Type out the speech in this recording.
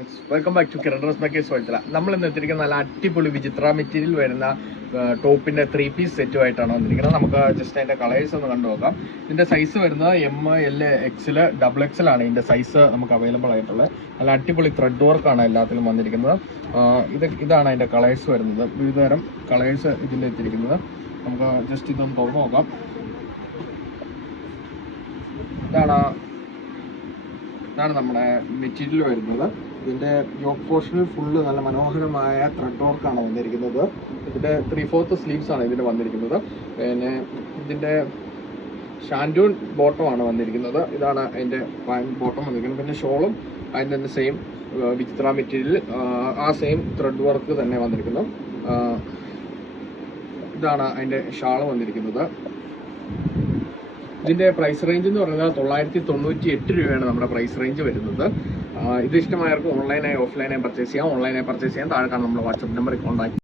Welcome back to Kiran Rose makers വഴുത്തല. നമ്മൾ ഇന്ന് എത്തിയിരിക്കുന്ന നല്ല അടിപൊളി വിചിത്ര മെറ്റീരിയൽ വരുന്ന ടോപ്പിന്റെ 3 പീസ് സെറ്റുമായിട്ടാണ് വന്നിരിക്കുന്നത്. നമുക്ക് ജസ്റ്റ് അതിന്റെ കളേഴ്സ് ഒന്ന് കണ്ടു നോക്കാം. ഇതിന്റെ സൈസ് വരുന്നത് ML, XL, XXL ആണ് ഇതിന്റെ സൈസ് നമുക്ക് അവൈലബിൾ ആയിട്ടുള്ളത്. നല്ല അടിപൊളി ത്രെഡ് വർക്കാണ് എല്ലാത്തിലും വന്നിരിക്കുന്നത്. ഇതാണ് അതിന്റെ കളേഴ്സ് വരുന്നത്. വിവിധതരം കളേഴ്സ് ഇതിൽ എത്തിയിരിക്കുന്നത്. നമുക്ക് ജസ്റ്റ് ഇതൊന്ന് തുറന്നു നോക്കാം. ഇതാണ് നമ്മുടെ മെറ്റീരിയൽ വരുന്നത്. ഇതിന്റെ യോക്ക് പോർഷനിൽ ഫുള്ള് നല്ല മനോഹരമായ ത്രെഡ് വർക്കാണ് വന്നിരിക്കുന്നത്. ഇതിന്റെ 3/4 സ്ലീവ്സ് ആണ് ഇതിന് വന്നിരിക്കുന്നത്. പിന്നെ ഇതിന്റെ ഷാൻഡൂൺ ബോട്ടം ആണ് വന്നിരിക്കുന്നത്. ഇതാണ് അതിന്റെ ബോട്ടം വന്നിരിക്കുന്നത്. പിന്നെ ഷോളും അതിൻ്റെ തന്നെ സെയിം വിചിത്ര മെറ്റീരിയൽ, ആ സെയിം ത്രെഡ് വർക്ക് തന്നെ വന്നിരിക്കുന്നു. ഇതാണ് അതിന്റെ ഷാള് വന്നിരിക്കുന്നത്. ഇതിന്റെ പ്രൈസ് റേഞ്ച് എന്ന് പറയുന്നത് 998 രൂപയാണ് നമ്മുടെ പ്രൈസ് റേഞ്ച് വരുന്നത്. ഇത് ഇഷ്ടമായവർക്ക് ഓൺലൈനായി ഓഫ്ലൈനായി പർച്ചേസ് ചെയ്യാം. ഓൺലൈനായി പർച്ചേസ് ചെയ്യാൻ താഴെ കാണുന്ന നമ്മുടെ വാട്സ്ആപ്പ് നമ്പറിൽ കോൺടാക്ട്